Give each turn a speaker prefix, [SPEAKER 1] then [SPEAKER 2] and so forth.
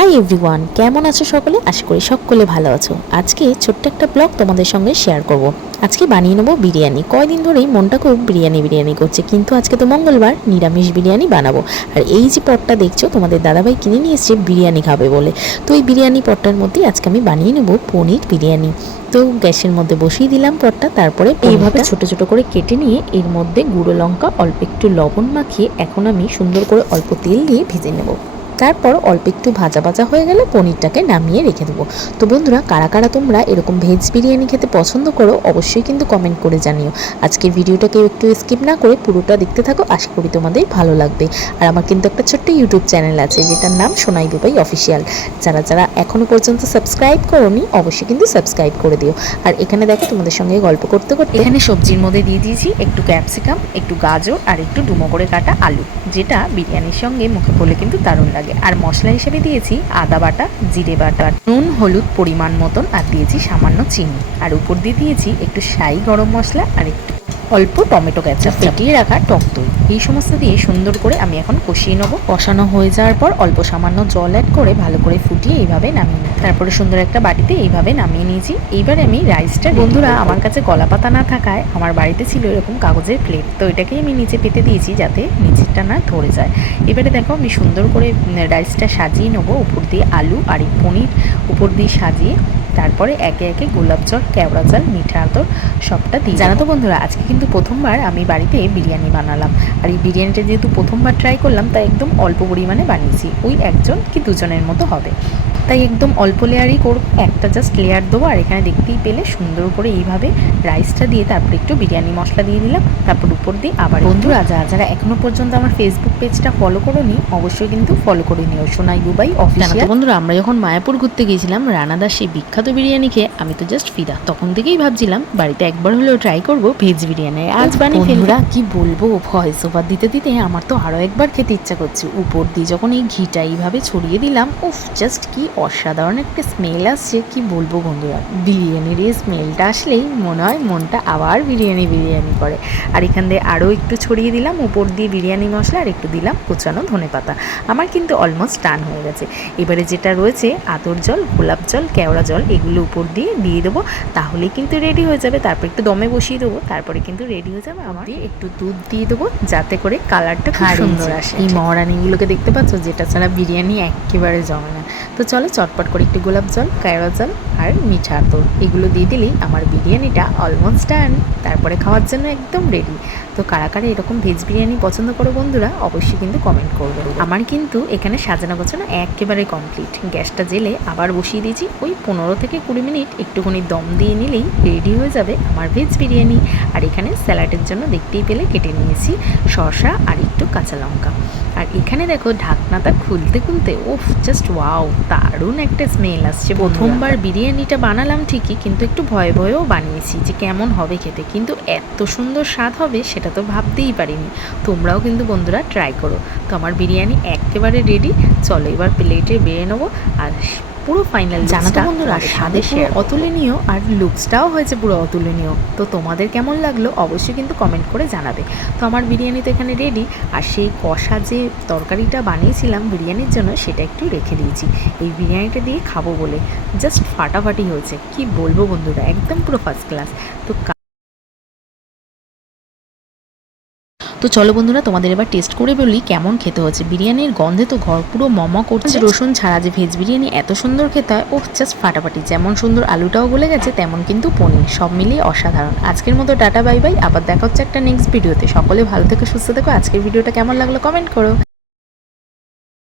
[SPEAKER 1] Hi everyone কেমন আছো সকলে? আশা করি সকলে ভালো আছো। আজকে ছোট্ট একটা ব্লগ তোমাদের সঙ্গে শেয়ার করব। আজকে বানিয়ে নেব বিরিয়ানি। কয়দিন ধরেই মনটা খুব বিরিয়ানি বিরিয়ানি করছে কিন্তু আজকে তো মঙ্গলবার নিরামিষ বিরিয়ানি বানাবো। আর এই যে পটটা দেখছ তোমাদের দাদাভাই কিনে নিয়ে এসছে বিরিয়ানি খাবে বলে। তো এই বিরিয়ানি পটটার মধ্যেই আজকে আমি বানিয়ে নেব পনির বিরিয়ানি। তো গ্যাসের মধ্যে বসিয়ে দিলাম পটটা তারপরে এইভাবে ছোট ছোট করে কেটে নিয়ে এর মধ্যে গুঁড়ো লঙ্কা অল্প একটু লবণ মাখিয়ে এখন আমি সুন্দর করে অল্প তেল দিয়ে ভেজে নেব। তারপর অল্প একটু ভাজা ভাজা হয়ে গেলে পনিরটাকে নামিয়ে রেখে দেবো। তো বন্ধুরা, কারা কারা তোমরা এরকম ভেজ বিরিয়ানি খেতে পছন্দ করো, অবশ্যই কিন্তু কমেন্ট করে জানিও। আজকের ভিডিওটাকে একটু স্কিপ না করে পুরোটা দেখতে থাকো, আশা করি তোমাদের ভালো লাগবে। আর আমার কিন্তু একটা ছোট্ট ইউটিউব চ্যানেল আছে, যেটার নাম সোনাই বুবাই অফিসিয়াল যারা যারা এখনও পর্যন্ত সাবস্ক্রাইব করোনি, অবশ্যই কিন্তু সাবস্ক্রাইব করে দিও। আর এখানে দেখো, তোমাদের সঙ্গে গল্প করতে করতে এখানে সবজির মধ্যে দিয়ে দিয়েছি একটু ক্যাপসিকাম একটু গাজর আর একটু ডুমো করে কাটা আলু, যেটা বিরিয়ানির সঙ্গে মুখে পড়লে কিন্তু দারুণ লাগে। আর মশলা হিসেবে দিয়েছি আদা বাটা জিরে বাটা নুন হলুদ পরিমাণ মতন আর দিয়েছি সামান্য চিনি। আর উপর দিয়ে দিয়েছি একটু শাহি গরম মশলা আর একটু অল্প টমেটো কেচাপ। ফেটিয়ে রাখা টক দই। এই সমস্ত দিয়ে সুন্দর করে আমি এখন কষিয়ে নেব। কষানো হয়ে যাওয়ার পর অল্প সামান্য জল অ্যাড করে ভালো করে ফুটিয়ে এইভাবে নামিয়ে নিই তারপরে সুন্দর একটা বাটিতে এইভাবে নামিয়ে নিয়েছি। এইবারে আমি রাইসটা বন্ধুরা আমার কাছে কলা পাতা না থাকায় আমার বাড়িতে ছিল এরকম কাগজের প্লেট তো এটাকেই আমি নিচে পেতে দিয়েছি যাতে নিচেরটা না ধরে যায়। এবারে দেখো আমি সুন্দর করে রাইসটা সাজিয়ে নেব উপর দিয়ে আলু আর এই পনির উপর দিয়ে সাজিয়ে তারপরে একে একে গোলাপ জল কেওড়া জল মিঠা আতর সবটা দিই জানো তো বন্ধুরা আজকে কিন্তু প্রথমবার আমি বাড়িতে বিরিয়ানি বানালাম। আর এই বিরিয়ানিটা যেহেতু প্রথমবার ট্রাই করলাম তাই একদম অল্প পরিমাণে বানিয়েছি। ওই একজন কি দুজনের মতো হবে। তাই একদম অল্প লেয়ারই করব একটা জাস্ট লেয়ার দেবো। আর এখানে দেখতেই পেলে সুন্দর করে এইভাবে রাইসটা দিয়ে তারপর একটু বিরিয়ানি মশলা দিয়ে দিলাম তারপর উপর দিয়ে আবার বন্ধুরা যারা যারা এখনও পর্যন্ত আমার ফেসবুক পেজটা ফলো করোনি অবশ্যই কিন্তু ফলো করে নিও। সোনাই বুবাই অফিসিয়াল বন্ধুরা আমরা যখন মায়াপুর ঘুরতে গিয়েছিলাম রানাদার সেই বিখ্যাত বিরিয়ানি খেয়ে আমি তো জাস্ট ফিদা। তখন থেকেই ভাবছিলাম বাড়িতে একবার হলেও ট্রাই করব ভেজ বিরিয়ানি। আজ বানিয়ে বন্ধুরা কি বলব? ভয়েস ওভার দিতে দিতে আমার তো আরও একবার খেতে ইচ্ছা করছে। উপর দিয়ে যখন এই ঘিটা এইভাবে ছড়িয়ে দিলাম উফ জাস্ট কি অসাধারণ একটা স্মেল আসছে। কি বলব বন্ধুরা? বিরিয়ানির এই স্মেলটা আসলেই মনে হয় মনটা আবার বিরিয়ানি বিরিয়ানি করে। আর এখান দিয়ে আরও একটু ছড়িয়ে দিলাম উপর দিয়ে বিরিয়ানি মশলা আর একটু দিলাম কুচানো ধনে পাতা। আমার কিন্তু অলমোস্ট টান হয়ে গেছে। এবারে যেটা রয়েছে আতর জল গোলাপ জল কেওড়া জল এগুলো উপর দিয়ে দিয়ে দেবো। তাহলেই কিন্তু রেডি হয়ে যাবে। তারপর একটু দমে বসিয়ে দেবো। তারপরে কিন্তু রেডি হয়ে যাবে। আমার দিয়ে একটু দুধ দিয়ে দেবো যাতে করে কালারটা খুব সুন্দর আসে। এই মহারানিগুলোকে দেখতে পাচ্ছ? যেটা ছাড়া বিরিয়ানি একেবারে জমে না। তো চলো চটপট করে একটু গোলাপ জল কেওড়া জল আর মিঠা আতর। এগুলো দিয়ে দিলেই আমার বিরিয়ানিটা অলমোস্ট ডান তারপরে খাওয়ার জন্য একদম রেডি তো কারা কারা এরকম ভেজ বিরিয়ানি পছন্দ করো বন্ধুরা, অবশ্যই কিন্তু কমেন্ট করবে। আমার কিন্তু এখানে সাজানো গোছানো একেবারে কমপ্লিট গ্যাসটা জেলে আবার বসিয়ে দিয়েছি, ওই পনেরো থেকে কুড়ি মিনিট একটুখানি দম দিয়ে নিলেই রেডি হয়ে যাবে আমার ভেজ বিরিয়ানি। আর এখানে স্যালাডের জন্য দেখতেই পেলে কেটে নিয়েছি, শসা আর একটু কাঁচা লঙ্কা। আর এখানে দেখো ঢাকনাটা খুলতে খুলতে ওফ জাস্ট ওয়াও দারুণ একটা স্মেল আসছে। প্রথমবার বিরিয়ানিটা বানালাম ঠিকই কিন্তু একটু ভয়ে ভয়েও বানিয়েছি যে কেমন হবে খেতে। কিন্তু এত সুন্দর স্বাদ হবে সেটা তো ভাবতেই পারিনি। তোমরাও কিন্তু বন্ধুরা ট্রাই করো। তো আমার বিরিয়ানি একেবারে রেডি চলো এবার প্লেটে বেড়ে নেব আর পুরো ফাইনাল জানাতো বন্ধুরা স্বাদে পুরো অতুলনীয় আর লুকসটাও হয়েছে পুরো অতুলনীয়। তো তোমাদের কেমন লাগল অবশ্যই কিন্তু কমেন্ট করে জানাবে। তো আমার বিরিয়ানি তো এখানে রেডি আর সেই কষা যে তরকারিটা বানিয়েছিলাম বিরিয়ানির জন্য সেটা একটু রেখে দিয়েছি। এই বিরিয়ানিটা দিয়ে খাব বলে। জাস্ট ফাটাফাটি হয়েছে। কি বলব বন্ধুরা একদম পুরো ফার্স্ট ক্লাস তো তো চলো বন্ধুরা তোমাদের এবার টেস্ট করে বলি কেমন খেতে হচ্ছে বিরিয়ানির গন্ধে তো ঘর পুরো মম করছে রসুন ছাড়া যে ভেজ বিরিয়ানি এত সুন্দর খেতে হয় ওহ জাস্ট ফাটাফাটি। যেমন সুন্দর আলুটাও গলে গেছে তেমন কিন্তু পনির সব মিলিয়ে অসাধারণ। আজকের মতো টাটা বাই বাই। আবার দেখা হচ্ছে একটা নেক্সট ভিডিওতে সকলে ভালো থেকে সুস্থ থেকো। আজকের ভিডিওটা কেমন লাগল কমেন্ট করো।